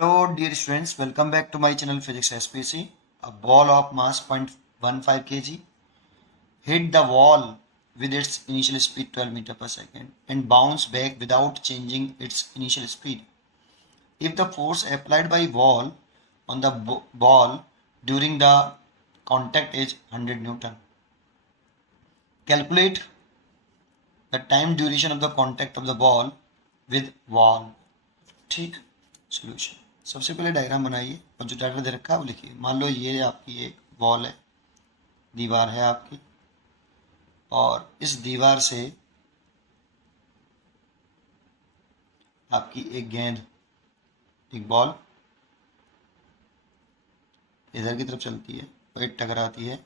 Hello dear students, welcome back to my channel Physics SPC. A ball of mass 0.15 kg hit the wall with its initial speed 12 meter per second and bounced back without changing its initial speed. If the force applied by wall on the ball during the contact is 100 Newton. Calculate the time duration of the contact of the ball with wall. ठीक, solution. सबसे पहले diagram बनाइए और जो data दे रखा है वो लिखिए। मान लो ये आपकी एक वॉल है, दीवार है आपकी, और इस दीवार से आपकी एक गेंद, एक बॉल इधर की तरफ चलती है और एक टकराती है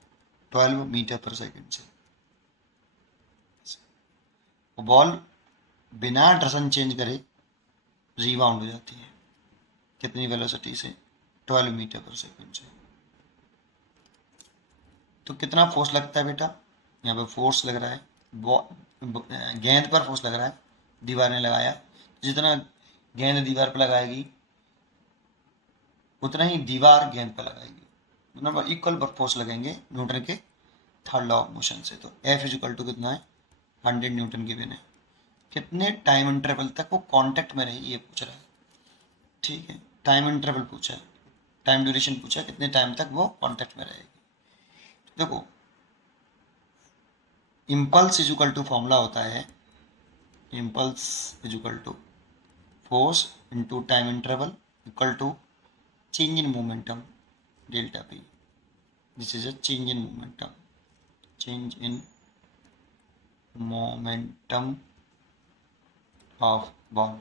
12 मीटर पर सेकंड से। बॉल बिना डायरेक्शन चेंज करे रिबाउंड हो जाती है। कितनी वेलोसिटी से? 12 मीटर पर सेकंड से। तो कितना फोर्स लगता है बेटा? यहाँ पे फोर्स लग रहा है, गेंद पर फोर्स लग रहा है, दीवार ने लगाया। जितना गेंद दीवार पर लगाएगी उतना ही दीवार गेंद पर लगाएगी, मतलब इक्वल फोर्स लगेंगे न्यूटन के थर्ड लॉ ऑफ मोशन से। तो F इज इक्वल टू कितना है? 100 न्यूटन की बिना कितने टाइम इंटरवल तक वो कांटेक्ट में रहेगी ये पूछ रहा है। ठीक है, टाइम इंटरवल पूछा है, टाइम ड्यूरेशन पूछा है, कितने टाइम तक वो कांटेक्ट में रहेगी। तो देखो, impulse is equal to formula होता है, impulse is equal to force into time interval equal to change in momentum delta P. This is a change in momentum, change in momentum of ball.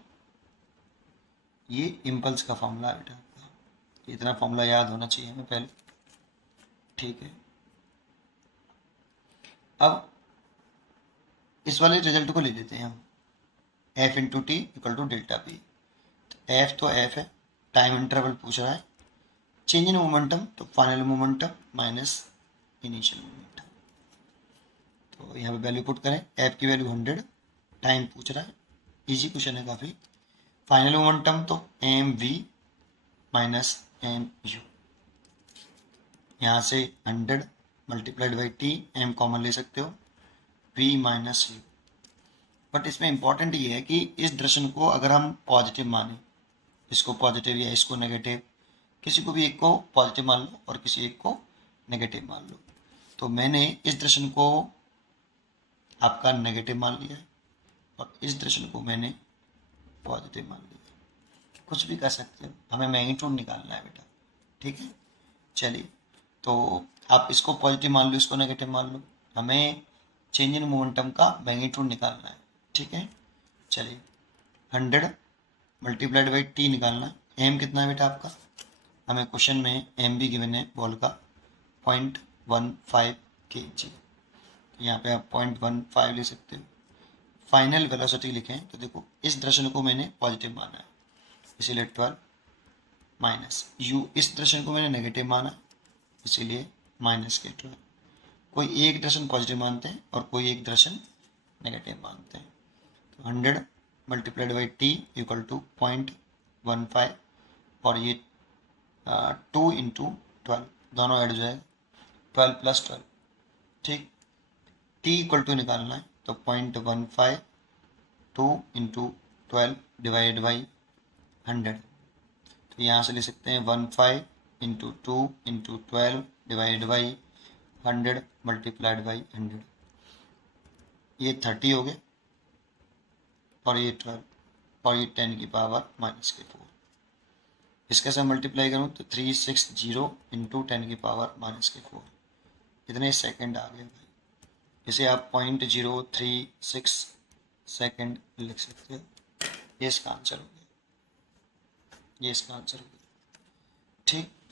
ये impulse का formula है बेटा। इतना formula याद होना चाहिए हमें पहले। ठीक है, अब इस वाले रिजल्ट को ले लेते हैं हम, F into T equal to delta P. F तो F है, टाइम इंटरवल पूछ रहा है, चेंज इन मोमेंटम तो final momentum minus initial momentum. तो यहाँ पे वैल्यू पुट करें, F की वैल्यू 100, टाइम पूछ रहा है, इजी क्वेश्चन है काफ़ी। फाइनल मोमेंटम तो M V minus M U, यहाँ से 100 multiplied by T, M common ले सकते हो, वी माइनस यू। बट इसमें इंपॉर्टेंट ये है कि इस डायरेक्शन को अगर हम पॉजिटिव माने, इसको पॉजिटिव या इसको नेगेटिव, किसी को भी एक को पॉजिटिव मान लो और किसी एक को नेगेटिव मान लो। तो मैंने इस डायरेक्शन को आपका नेगेटिव मान लिया है और इस डायरेक्शन को मैंने पॉजिटिव मान लिया। कुछ भी कर सकते हो, हमें मैग्नीट्यूड निकालना है बेटा। ठीक है, चलिए, तो आप इसको पॉजिटिव मान लो, इसको नेगेटिव मान लो, हमें चेंज इन मोमेंटम का मैग्नीट्यूड निकालना है। ठीक है, चलिए, 100 मल्टीप्लाइड बाई टी निकालना है। एम कितना है बेटा आपका? हमें क्वेश्चन में एम भी गिवन है बॉल का 0.15 kg, यहाँ पे आप 0.15 ले सकते हो। फाइनल वेलोसिटी लिखें तो देखो, इस डायरेक्शन को मैंने पॉजिटिव माना है, इसीलिए 12 माइनस यू, इस डायरेक्शन को मैंने नेगेटिव माना इसीलिए माइनस के 12। कोई एक डायरेक्शन पॉजिटिव मानते हैं और कोई एक डायरेक्शन नेगेटिव मानते हैं। तो 100 multiplied by T equal to 0.15 और ये 2 इंटू 12, दोनों ऐड हो जाएगा, 12 प्लस 12। ठीक, टी इक्वल टू निकालना है तो 0.15 2 इंटू 12 डिवाइड बाई 100। तो यहाँ से ले सकते हैं 15 into 2 into 12 divide by 100 multiplied by 100। ये 30 हो गए और ये 12 और ये 10 की पावर माइनस के 4। इसके साथ मल्टीप्लाई करूँ तो 360 इंटू 10 की पावर माइनस के 4। इतने सेकंड आ गए भाई। इसे आप 0.036 सेकंड लिख सकते हो। ये इसका आंसर हो गया, ये इसका आंसर हो गया। ठीक।